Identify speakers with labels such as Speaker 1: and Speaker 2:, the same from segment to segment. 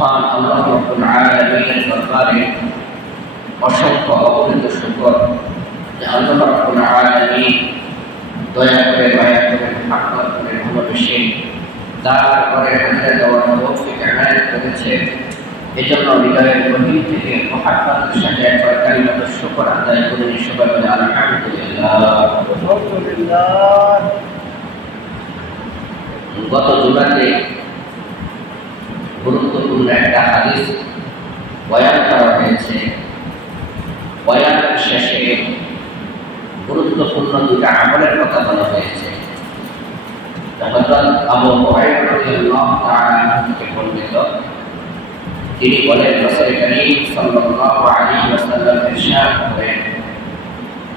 Speaker 1: মহান আল্লাহ আলামিনের দরবারে অসংখ্য অগণিত শুকর যে আল্লাহ রব্বুল আলামিন দয়া করে দয়া করে ঠাকুর করে ভালোবেসে তার ঘরে হাজিরা দেওয়ার তৌফিক এনায়েত করেছে। এজন্য হৃদয়ের গভীর থেকে মহাত্মাদের সাথে একবার কালিমাত শুকর আদায় করে সবাই বলে আলহামদুলিল্লাহ। গত জুমাতে গুরুত্বপূর্ণ একটা হাদিস বয়ান করা হয়েছে। বয়ানের শেষে গুরুত্বপূর্ণ দুটা আমলের কথা বলা হয়েছে। বর্ণিত, তিনি বলেন রাসূল করিম সাল্লাল্লাহু আলাইহি ওয়াসাল্লাম ইরশাদ করেন,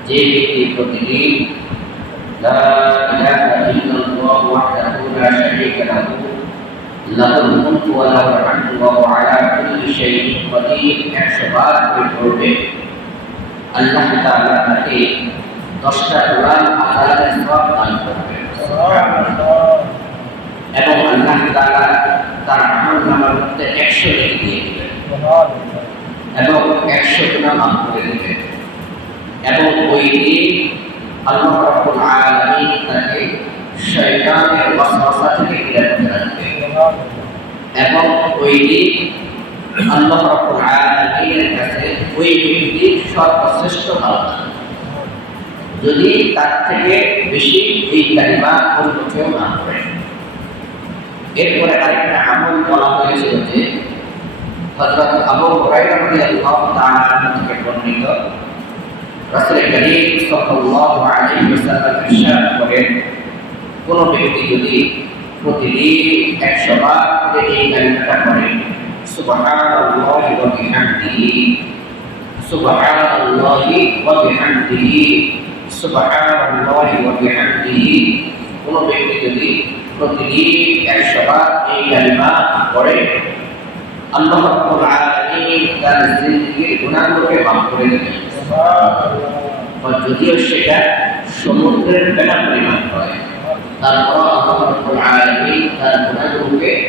Speaker 1: যে ব্যক্তি প্রতিদিন লা ইলাহা লাহুল মুলকু ওয়া লাহুল হামদু ওয়া হুয়া আলা কুল্লি শাইইন কাদির 100 বার করে পড়বে আল্লাহ তাআলা তাকে 10টা কোরআন আয়াতের সওয়াব দান করবে এবং আল্লাহ তাআলা তার আমল নামার মধ্যে 100 লিখে দিয়ে দিবেন এবং 100 গুনাহ মাফ করে দিবেন এবং ওই দিন আল্লাহ রাব্বুল আলামিন তাকে শয়তানের ওয়াসওয়াসা থেকে বিরত রাখবে। এবং ওই দিন আল্লাহ রাব্বুল আলামিনের কাছে ওই ব্যক্তির সর্বশ্রেষ্ঠ ভাবনা যদি তার থেকে বেশি এই কেউ না করে এরপরে আরেকটা আমল বলা হয়েছিল যে হযরত আবু থেকে বর্ণিত। কোন ব্যক্তি যদি প্রতিদিন 100 বার করে এই কালিমাটা পড়ে। সুবহানাল্লাহি ওয়া বিহামদিহি সুবহানাল্লাহি ওয়া বিহামদিহি সুবহানাল্লাহি ওয়া বিহামদিহি কোন ব্যক্তি যদি প্রতিদিন 100 বার এই কালিমা পড়ে আল্লাহ রাব্বুল আলামিন তার জিন্দেগীর গুনাহগুলোকে মাফ করে দেবেন। যদিও সেটা সমুদ্রের বেলা পরিমাণ হয় তার দেবেন।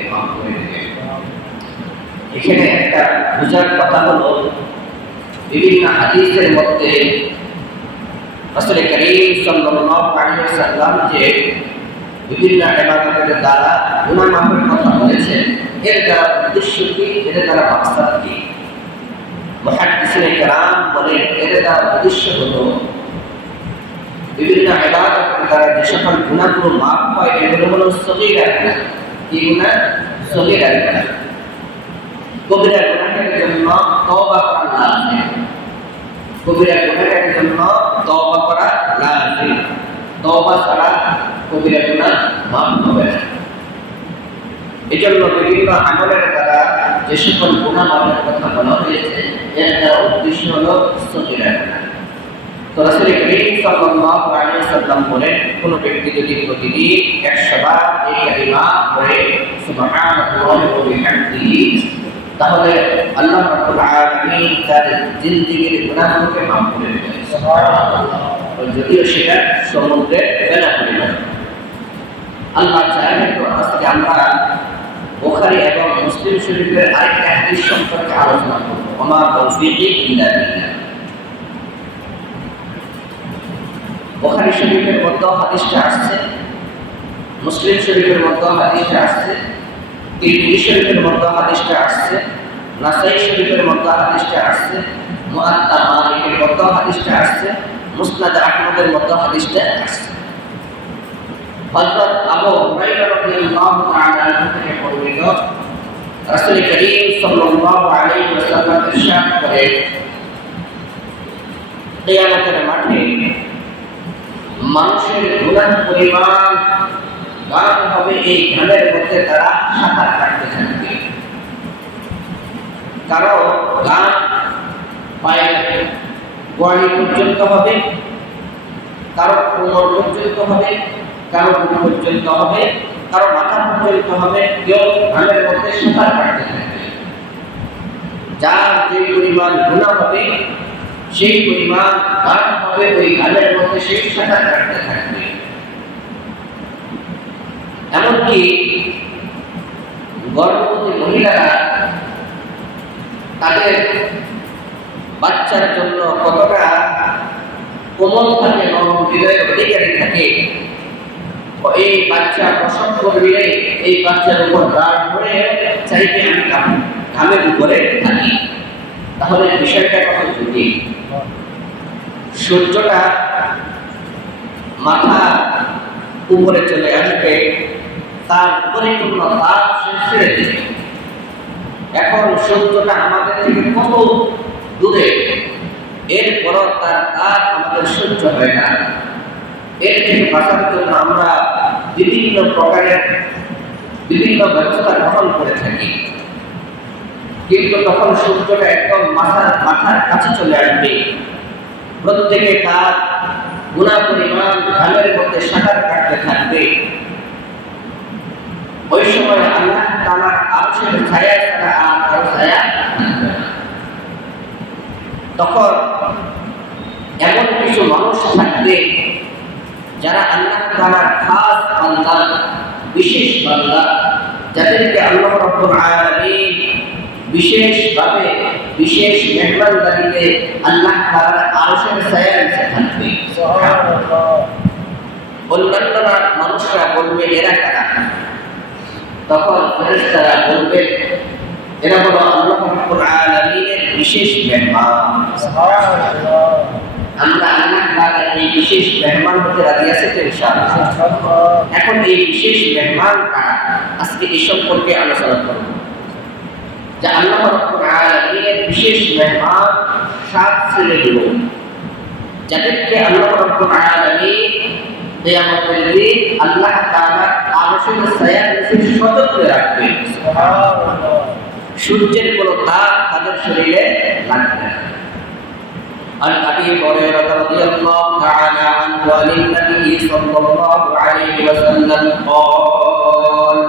Speaker 1: এখানে একটা বোঝার কথা হলো, বিভিন্ন হাদিসের মধ্যে রাসূল করিম সাল্লাল্লাহু আলাইহি ওয়াসাল্লাম যে বিভিন্ন ইবাদতের দ্বারা গুনাহ মাফের কথা বলেছেন, এর দ্বারা উদ্দেশ্য কি? এর দ্বারা মাকসাদ কি? মুহাদ্দিসিনে কেরাম বলেন, এর দ্বারা উদ্দেশ্য হলো বিভিন্ন দ্বারা যে সকল গুনাহগুলো মাফ হয়, এগুলো হলো কি গুনাহ কবিরা গুনাহের জন্য তওবা করা কবিরা গুনাহের জন্য তওবা করা তওবা ছাড়া কবিরা গুনাহ মাফ হবে এজন্য বিভিন্ন আমলের দ্বারা যে সকল গুনাহ মাফের কথা বলা হয়েছে, এর দ্বারা উদ্দেশ্য হলো সগীরা গুনাহ তো রাসূল করিম সাল্লাল্লাহু আলাইহি ওয়াসাল্লাম বলেন, কোন ব্যক্তি যদি প্রতিদিন 100 বার এই কালিমা পড়ে, সুবহানাল্লাহি ওয়া বিহামদিহি তাহলে আল্লাহ রাব্বুল আলামিন তার জিন্দেগীর গুনাহগুলোকে মাফ করে দেবেন। সুবহানাল্লাহ। যদিও সেটা সমুদ্রের বেলা পরিমাণ আল্লাহ চাইলে তো আজকে আমরা বুখারী এবং মুসলিম শরীফের আরেকটা হাদিস সম্পর্কে আলোচনা করব। ওমা তৌফিকি ইল্লা বিল্লাহ। বুখারী শরীফের মধ্যে হাদিসটা আসছে, মুসলিম শরীফের মধ্যে হাদিসটা আসছে, তিরমিজি শরীফের মধ্যে হাদিসটা আসছে, নাসাই শরীফের মধ্যে হাদিসটা আসছে মুআত্তা মালিকের মধ্যে হাদিসটা আসছে, মুসনাদ আহমদের মধ্যে হাদিসটা আসছে। হযরত আবু হুরায়রা রাদিয়াল্লাহু তাআলা থেকে বর্ণিত, রাসূল করিম সাল্লাল্লাহু আলাইহি ওয়াসাল্লাম ইরশাদ করেন কিয়ামতের মাঠে মানুষের গুনাহ পরিমাণ গান হবে এই গানের মধ্যে তারা সাঁতার কাটতে থাকবে। কারও গান পায়ের গোয়ালি পর্যন্ত হবে কারও কোমর পর্যন্ত হবে কারও বুক পর্যন্ত হবে কারও মাথা পর্যন্ত হবে, কেউ গানের মধ্যে সাঁতার কাটতে থাকবে। যার যে পরিমাণ গুণা হবে সেই পরিমাণ গান হবে ওই গানের মধ্যে, সেই সাঁতার কাটতে থাকবে। এমনকি গর্ভবতী মহিলারা তাদের বাচ্চার জন্য কতটা কোমল থাকে নরম হৃদয়ের অধিকারী থাকে এই বাচ্চা প্রসব করলে এই বাচ্চার উপর রাগ করে চাইতে আমি ঘাম- ঘামের উপরে থাকি। তাহলে বিষয়টা কত জটিল? সূর্যটা মাথা উপরে চলে আসবে, তার পরিপূর্ণ তাপ ছেড়ে দেবে। এখন সূর্যটা আমাদের থেকে কত দূরে? এরপরও তার তাপ আমাদের সহ্য হয় না। এর থেকে বাঁচার জন্য আমরা বিভিন্ন প্রকারের বিভিন্ন ব্যবস্থা গ্রহণ করে থাকি। কিন্তু তখন সূর্যটা একদম মাথার মাথার কাছে চলে আসবে। প্রত্যেকে তার গুণা পরিমাণ ঘামের মধ্যে সাঁতার কাটতে থাকবে। ওই সময় আল্লাহ তালার আরশের ছায়া ছাড়া আর কারও ছায়া তখন এমন কিছু মানুষ থাকবে যারা আল্লাহ তালার খাস বান্দা, বিশেষ বান্দা, যাদেরকে আল্লাহ রব্বুল আলামিন বিশেষভাবে বিশেষ মেহমানদারিতে আল্লাহ তাআলার আরশের ছায়া নিচে থাকবে। অন্যান্য মানুষরা বলবে এরা কারা? তখন ফেরেশতারা বলবে এরা হলো আল্লাহ রব্বুল আলামিনের বিশেষ মেহমান।
Speaker 2: সুবহানাল্লাহ
Speaker 1: আমরা আল্লাহ তাআলার এই বিশেষ মেহমান হতে রাজি আছি তো ইনশাআল্লাহ। এখন এই বিশেষ মেহমান কারা? আজকে এই সম্পর্কে আলোচনা করব। যে আল্লাহ রাব্বুল আলামিনের বিশেষ মেহমান সাত শ্রেণীর যাদেরকে আল্লাহ রাব্বুল আলামিন কিয়ামতের দিন আল্লাহ তাআলা আরশের ছায়ার নিচে সযত্নে রাখবে
Speaker 2: সুবহানাল্লাহ
Speaker 1: সূর্যের কোনো তাপ তাদের শরীরে লাগবে না عن ابي هريره رضي الله تعالى عنه عن النبي صلى الله عليه وسلم قال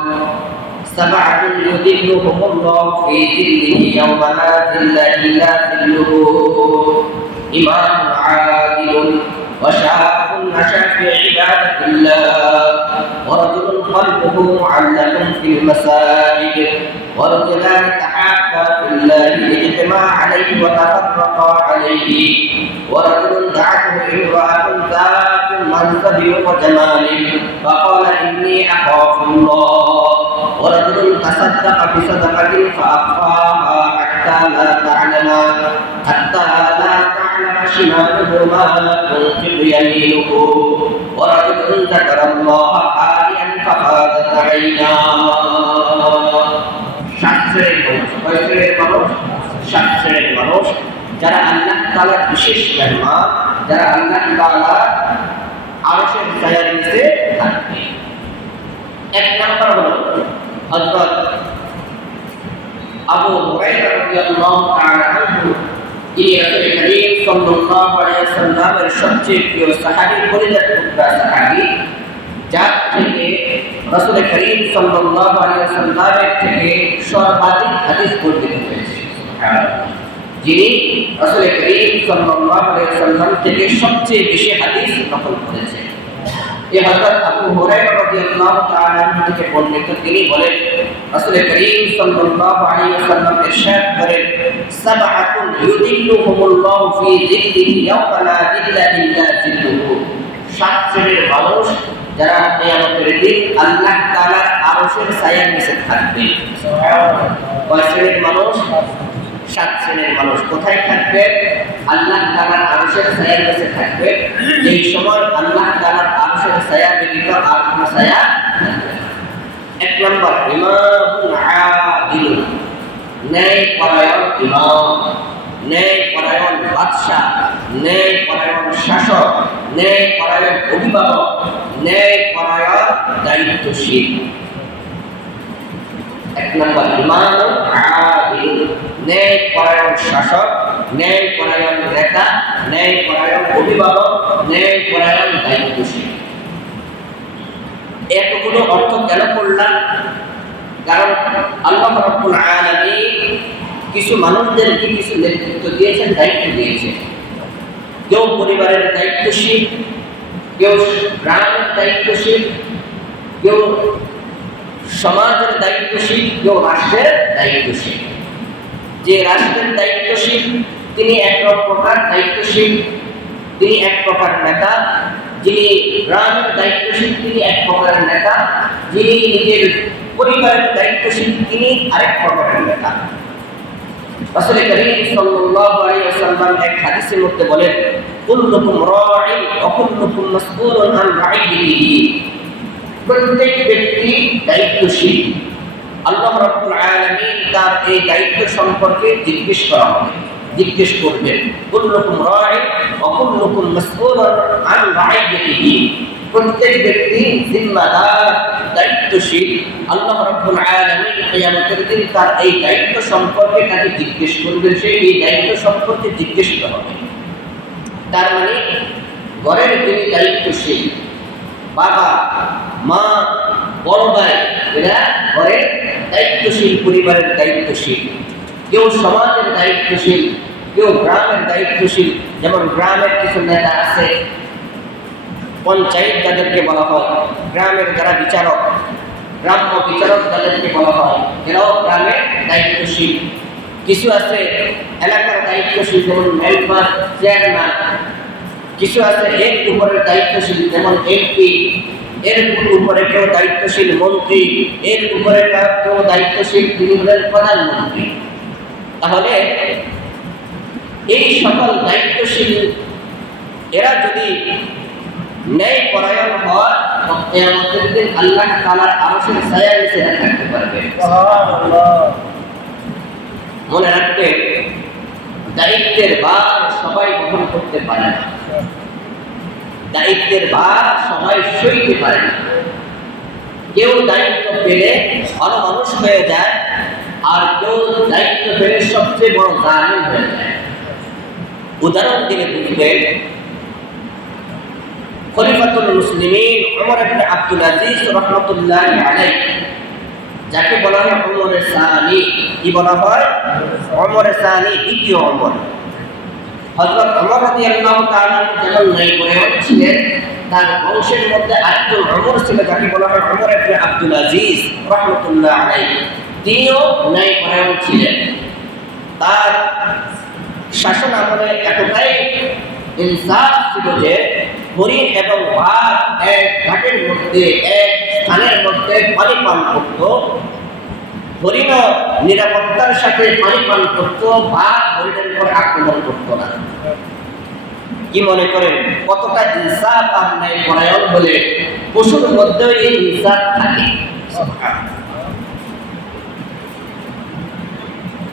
Speaker 1: سبعه يذلهم الله في ظله يوم لا ظل إلا ظله. إمام عادل وشاب نشا في عبادة الله. ورجل قلبه معلق في المساجد. ورجلان تحابا في الله اجتمع عليه وتفرقا عليه. ورجل دعته إمرأة ذات منصب وجمال فقال إني أخاف الله. ورجل تصدق بصدقة فأخفاها حتى لا تعلم حتى لا تعلم شماله ما تنفق يمينه ورجل ذكر الله خاليا ففاضت عيناه সাত শ্রেণীর মানুষ কয় শ্রেণীর মানুষ সাত শ্রেণীর মানুষ যারা আল্লাহ তাআলার বিশেষ মেহমান যারা আল্লাহ তাআলা আরশের ছায়ার নিচে থাকবে এক নম্বর হলো হযরত আবু হুরায়রা রাদিয়াল্লাহু তাআলা আনহু যিনি রাসূল করিম সাল্লাল্লাহু আলাইহি ওয়াসাল্লামের সবচেয়ে প্রিয় সাহাবী পরিচিত টুকরা সাহাবী যার থেকে রাসূল করিম সাল্লাল্লাহু আলাইহি ওয়াসাল্লামের থেকে সর্বাধিক হাদিস বর্ণিত হয়েছে যিনি রাসূল করিম সাল্লাল্লাহু আলাইহি ওয়াসাল্লাম থেকে সবচেয়ে বেশি হাদিস নকল করেছেন এই হযরত আবু হুরায়রা রাদিয়াল্লাহু তাআলা থেকে বর্ণিত তিনি বলেন রাসূল করিম সাল্লাল্লাহু আলাইহি ওয়াসাল্লাম ইরশাদ করেন সাবআতুন ইউদিল্লুহুমুল্লাহু ফি যিল্লিহি ইয়াওমা লা যিল্লা ইল্লা যিল্লুহু সাত শ্রেণির মানুষ যারা কিয়ামতের দিন আল্লাহ তাআলার আরশের ছায়ার নিচে থাকবে। কয় শ্রেণির মানুষ? সাত শ্রেণির মানুষ। কোথায় থাকবে? আল্লাহ তাআলার আরশের ছায়ার কাছে থাকবে। এই সময় আল্লাহ তাআলার আরশের ছায়া ব্যতীত আর কোনো ছায়া এক নম্বর ইমামুন আদিল ন্যায় পরায়ণ ইমাম ন্যায় পরায়ণ বাদশাহ ন্যায় পরায়ণ শাসক ন্যায় পরায়ণ অভিভাবক ন্যায় পরায়ণ দায়িত্বশীল। এক নম্বর ইমান আদিল ন্যায় পরায়ণ শাসক ন্যায় পরায়ণ নেতা, ন্যায় পরায়ণ অভিভাবক, ন্যায় পরায়ণ দায়িত্বশীল। এতগুলো অর্থ কেন করলাম? কারণ আল্লাহ রাব্বুল আলামিন কিছু মানুষদেরকে কিছু নেতৃত্ব দিয়েছেন, দায়িত্ব দিয়েছেন। কেউ পরিবারের দায়িত্বশীল, কেউ গ্রামের দায়িত্বশীল, কেউ সমাজের দায়িত্বশীল, কেউ রাষ্ট্রের দায়িত্বশীল। যে রাষ্ট্রের দায়িত্বশীল তিনি এক প্রকার দায়িত্বশীল তিনি এক প্রকার নেতা। যিনি গ্রামের দায়িত্বশীল তিনি এক প্রকারের নেতা। যিনি নিজের পরিবারের দায়িত্বশীল তিনি আরেক প্রকারের নেতা। রাসূল করিম সাল্লাল্লাহু আলাইহি ওয়াসাল্লাম এক হাদিসের মধ্যে বলেন কুল্লুকুম রাঈন ওয়া কুল্লুকুম মাসউলুন আন রাঈয়িহি প্রত্যেক ব্যক্তি দায়িত্বশীল। আল্লাহ রাব্বুল আলামিন তার এই দায়িত্ব সম্পর্কে জিজ্ঞেস করা হবে। জিজ্ঞেস করবেন কুল্লুকুম রাঈন ওয়া কুল্লুকুম মাসউলুন আন রাঈয়িহি প্রত্যেক ব্যক্তি জিম্মাদার, দায়িত্বশীল। আল্লাহ রাব্বুল আলামিন দিন তার এই দায়িত্ব সম্পর্কে তাকে জিজ্ঞেস করবেন, সে এই দায়িত্ব সম্পর্কে জিজ্ঞেসিত হবে। তার মানে ঘরের তিনি দায়িত্বশীল, বাবা, মা, বড় ভাই, এরা ঘরের দায়িত্বশীল, পরিবারের দায়িত্বশীল। কেউ সমাজের দায়িত্বশীল, কেউ গ্রামের দায়িত্বশীল, যেমন গ্রামের কিছু নেতা আছে, পঞ্চায়েত যাদেরকে বলা হয়, গ্রামের যারা বিচারক, গ্রাম্য বিচারক যাদেরকে বলা হয়, এরাও গ্রামের দায়িত্বশীল। কিছু আছে এলাকার দায়িত্বশীল, যেমন মেম্বার, চেয়ারম্যান। কিছু আছে এর উপরের দায়িত্বশীল, যেমন এমপি। এর উপরে কেউ দায়িত্বশীল মন্ত্রী, এর উপরে কেউ দায়িত্বশীল তিনি হলেন প্রধানমন্ত্রী। তাহলে এই সকল দায়িত্বশীল এরা যদি ন্যায় পরায়ণ হয় কেয়ামতের দিন আল্লাহ তাআলার আরশের ছায়া নিচে এরা থাকতে পারবে। মনে রাখবে দায়িত্বের ভার সবাই বহন করতে পারে না। দায়িত্বের ভার সবাই সইতে পারে না। কেউ দায়িত্ব পেলে অনমানুষ হয়ে যায় আর কেউ দায়িত্ব পেলে সবচেয়ে বড় জালিম হয়ে যায়। উদাহরণ দিলে বুঝবেন খলিফাতুল মুসলিমিন ওমর ইবনে আব্দুল আজিজ রাহমাতুল্লাহি আলাইহি, যাকে বলা হয় ওমরে সানি। কি বলা হয়? ওমরে সানি, দ্বিতীয় ওমর হযরত ওমর রাদিয়াল্লাহু তাআলা যেমন করে ছিলেন তার বংশের মধ্যে আরেকজন ওমর ছিল, যাকে বলা হয় ওমর ইবনে আব্দুল আজিজ রাহমাতুল্লাহ আলাইহি। তিনিও নাই পরায়ণ ছিলেন। তার শাসন আমলে এতটাই ইনসাফ ছিল যে হরিণ এবং বাঘ এক ঘাটের মধ্যে, এক স্থানের মধ্যে পানি পান করত। হরিণও নিরাপত্তার সাথে পানি পান করত বাঘ হরিণের উপর আক্রমণ করত না। কি মনে করেন, কতটা ইনসাফ আর ন্যায় পরায়ণ হলে পশুর মধ্যেও এই ইনসাফ থাকে?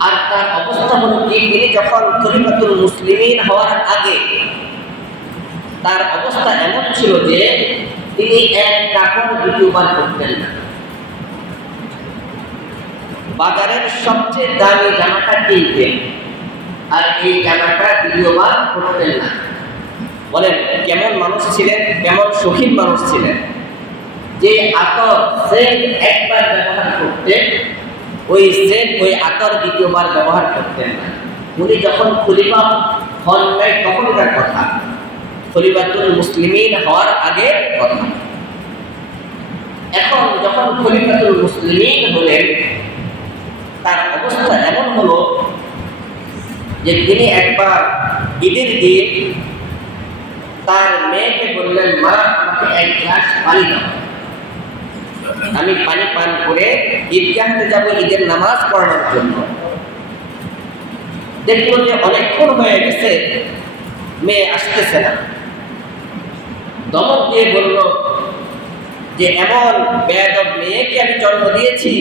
Speaker 1: আর তার অবস্থা হলো কি? তিনি যখন খলিফাতুল মুসলিমিন হওয়ার আগে, তার অবস্থা এমন ছিল যে তিনি এক কাপড় দ্বিতীয়বার করতেন না। বাজারের সবচেয়ে দামি জামাটা কিনতেন, আর এই জামাটা দ্বিতীয়বার করতেন না। বলেন, কেমন মানুষ ছিলেন? কেমন শৌখিন মানুষ ছিলেন? যে আতর সেন্ট একবার ব্যবহার করতেন ওই সেন্ট ওই আতর দ্বিতীয়বার ব্যবহার করতেন না। উনি যখন খলিফা হন নাই তখনকার কথা। খলিফাতুল মুসলিমিন হওয়ার আগে কথা। এখন যখন খলিফাতুল মুসলিমিন হলেন, তার অবস্থা এমন হলো যে তিনি একবার ঈদের দিন তার মেয়েকে বললেন, মা, আমাকে এক গ্লাস পানি দাও। আমি পানি পান করে ঈদগাহতে যাব ঈদের নামাজ পড়ানোর জন্য। দেখল যে অনেকক্ষণ হয়ে গেছে, মেয়ে আসতেছে না। দমক দিয়ে বলল, যে এমন বেয়াদব মেয়েকে আমি জন্ম দিয়েছি,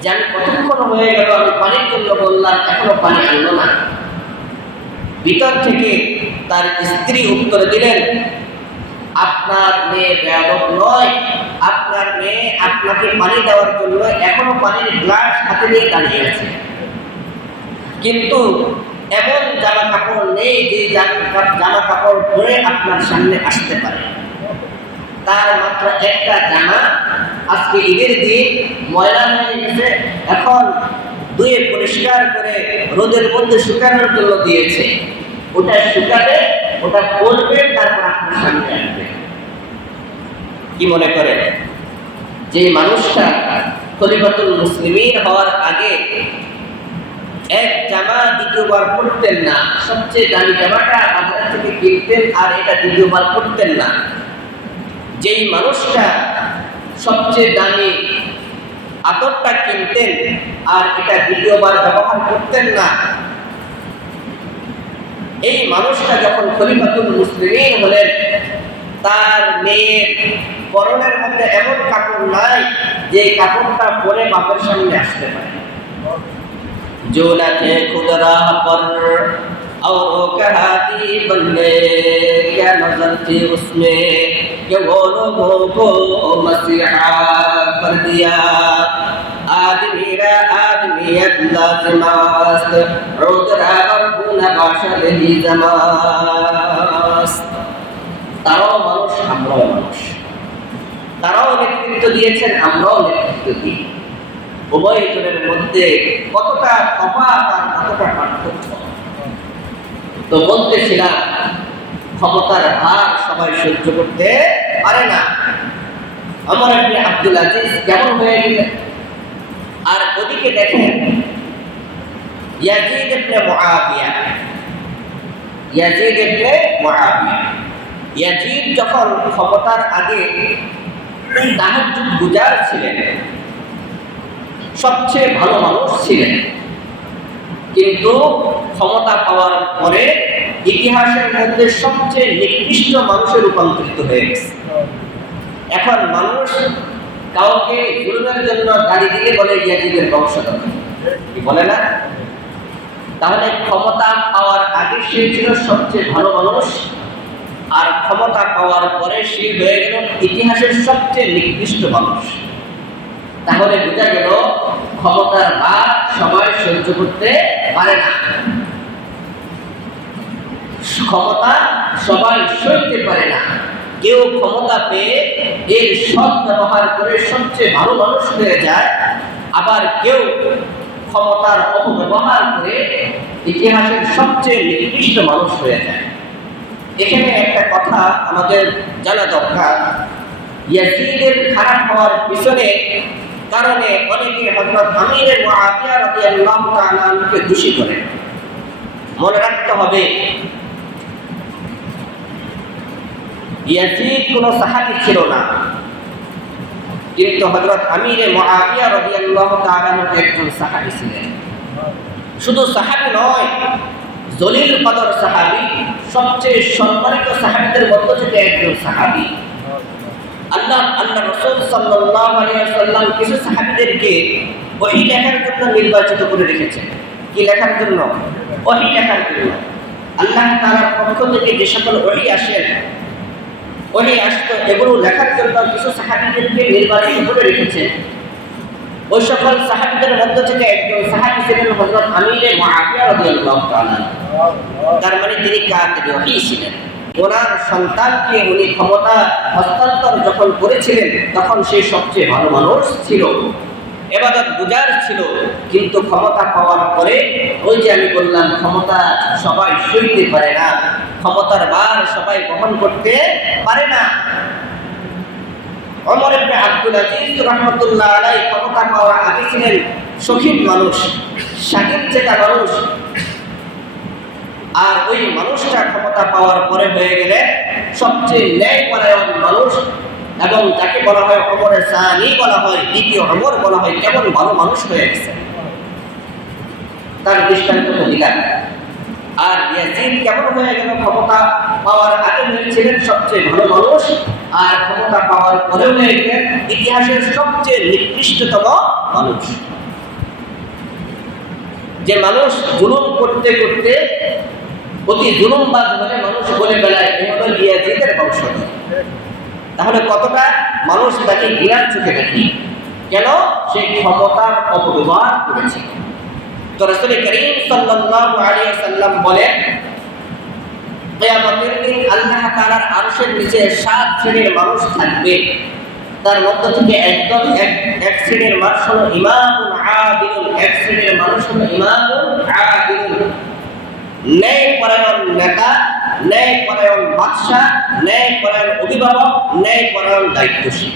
Speaker 1: যে আমি কতক্ষণ হয়ে গেল আমি পানির জন্য বললাম, এখনও পানি আনলো না। ভিতর থেকে তার স্ত্রী উত্তর দিলেন, আপনার মেয়ে বেয়াদব নয় আপনাকে পানি দেওয়ার জন্য এখনও পানির গ্লাস হাতে নিয়ে দাঁড়িয়ে আছে। কিন্তু এমন জামা কাপড় নেই যে জামা কাপড় পরে আপনার সামনে আসতে পারে। তার মাত্র একটা জামা আজকে ঈদের দিন ময়লা হয়ে গেছে, এখন ধুয়ে পরিষ্কার করে রোদের মধ্যে শুকানোর জন্য দিয়েছে। ওটা শুকাবে, ওটা পরবে তারপর আপনার সামনে আসবে। কি মনে করেন? যে মানুষটা খলিফাতুল মুসলিমিন হওয়ার আগে এক জামা দ্বিতীয়বার পড়তেন না, সবচেয়ে দামি জামাটা বাজার থেকে কিনতেন আর এটা দ্বিতীয়বার পড়তেন না। যেই মানুষটা সবচেয়ে দামি আতরটা কিনতেন আর এটা দ্বিতীয়বার ব্যবহার করতেন না, এই মানুষটা যখন খলিফাতুল মুসলিমিন হলেন, তার মেয়ের পরনের মধ্যে এমন কাপড় নাই যে এই কাপড়টা পরে বাপের সামনে আসতে পারে जो न थे खुद राह पर औरों के हाथी बनने क्या नजर थी उसमें कि वो लोगों को मसीहा कर दिया आदमी रा आदमियत लाजमास्त रुद्रा और गुना बाशर ही जमास्त তারাও মানুষ আমরাও মানুষ তারাও নেতৃত্ব দিয়েছেন, আমরাও নেতৃত্ব দিই। উভয় জনের মধ্যে কতটা তফাৎ আর কতটা পার্থক্য? তো বলতেছিলাম ক্ষমতার ভার সবাই সহ্য করতে পারে না। আমার আপনি আব্দুল আজিজ কেমন হয়ে গেলেন? আর ওদিকে দেখেন, Yazid ibn Muawiya. Yazid ibn Muawiya. Yazid যখন ক্ষমতার আগে তাহাজ্জুদ গুজার ছিলেন। সবচেয়ে ভালো মানুষ ছিলেন। কিন্তু ক্ষমতা পাওয়ার পরে ইতিহাসের মধ্যে সবচেয়ে নিকৃষ্ট মানুষে রূপান্তরিত হয়ে গেছে। এখন মানুষ কাউকে জুলুমের জন্য গাড়ি দিলে বলে ইয়াজিদের বংশধর। বলে না? তাহলে ক্ষমতা পাওয়ার আগে সে ছিল সবচেয়ে ভালো মানুষ। আর ক্ষমতা পাওয়ার পরে সে হয়ে গেল ইতিহাসের সবচেয়ে নিকৃষ্ট মানুষ। তাহলে বোঝা গেল ক্ষমতার ভার সবাই সহ্য করতে পারে না। ক্ষমতা সবাই সইতে পারে না। কেউ ক্ষমতা পেয়ে এর সৎ ব্যবহার করে সবচেয়ে ভালো মানুষ হয়ে যায়, আবার কেউ ক্ষমতার অপব্যবহার করে ইতিহাসের সবচেয়ে নিকৃষ্ট মানুষ হয়ে যায়। এখানে একটা কথা আমাদের জানা দরকার। ইয়াজিদের খারাপ হওয়ার পিছনে কারণে অনেকে হযরত আমিরের মুআবিয়া রাদিয়াল্লাহু তাআলা আনহুকে দোষী করে। মনে রাখতে হবে, ইয়াজিদ কোনো সাহাবী ছিল না। কিন্তু হযরত আমিরে মুআবিয়া রাদিয়াল্লাহু তাআলা একজন সাহাবী ছিলেন। শুধু সাহাবী নয়, জলিল কদর সাহাবী সবচেয়ে সম্মানিত সাহাবীদের মধ্যে থেকে একজন সাহাবি। আল্লাহ আল্লাহ রসুল সাল্লাল্লাহু আলাইহি ওয়াসাল্লাম কিছু সাহাবীদেরকে ওহী লেখার জন্য নির্বাচিত করে রেখেছেন। কি লেখার জন্য? ওহী লেখার জন্য। আল্লাহ তাআলার পক্ষ থেকে যে সকল ওহী আসেন ওহী আসতো, এগুলো লেখার জন্য কিছু সাহাবীদেরকে নির্বাচিত করে রেখেছেন। ওই সকল সাহাবীদের মধ্যে থেকে একজন সাহাবী ছিলেন হযরত আমিরে মুআবিয়া রাদিয়াল্লাহু তাআলা তার মানে তিনি ওহী ছিলেন। ওনার সন্তানকে উনি ক্ষমতা হস্তান্তর যখন করেছিলেন, তখন সে সবচেয়ে ভালো মানুষ ছিল। এবাদত গুজার ছিল, কিন্তু ক্ষমতা পাওয়ার পরে ওই যে আমি বললাম, ক্ষমতা সবাই সইতে পারে না। ক্ষমতার বার সবাই বহন করতে পারে না। অমর ইবনে আব্দুল আজিজ রহমতুল্লাহ আলাই ক্ষমতা পাওয়ার আগে ছিলেন শখিন মানুষ, শাকিব চেতা মানুষ আর ওই মানুষটা ক্ষমতা পাওয়ার পরে হয়ে গেলে সবচেয়ে ন্যায় ন্যায়পরায়ণ মানুষ এবং যাকে বলা হয় অমরের সানি বলা হয়, দ্বিতীয় অমর বলা হয়, কেমন ভালো মানুষ হয়ে গেছে। তার দৃষ্টান্ত দিলাম আর ইয়াজিদ কেমন হয়ে গেল? ক্ষমতা পাওয়ার আগে হয়েছিলেন সবচেয়ে ভালো মানুষ, আর ক্ষমতা পাওয়ার পরে হয়ে গেলেন ইতিহাসের সবচেয়ে নিকৃষ্টতম মানুষ। যে মানুষ জুলুম করতে করতে অতি জুলুমবাদ হলে মানুষ বলে ইয়াজিদের বংশধর তাহলে কতটা মানুষ তাকে ঘৃণার চোখে দেখি? কেন? সে ক্ষমতার অপব্যবহার করেছে। তো রসুল করিম সাল্লাল্লাহু আলাইহি বলেন, কিয়ামতের দিন আল্লাহ তাআলার আরশের নিচে সাত শ্রেণির মানুষ থাকবে। তার মধ্য থেকে একদম এক এক শ্রেণির মানুষ হলো ইমামুন আদিলুন এক শ্রেণির মানুষ হলো ইমামুন আদিলুন ন্যায় পরায়ণ নেতা ন্যায় পরায়ণ বাদশাহ ন্যায় পরায়ণ অভিভাবক ন্যায় পরায়ণ দায়িত্বশীল।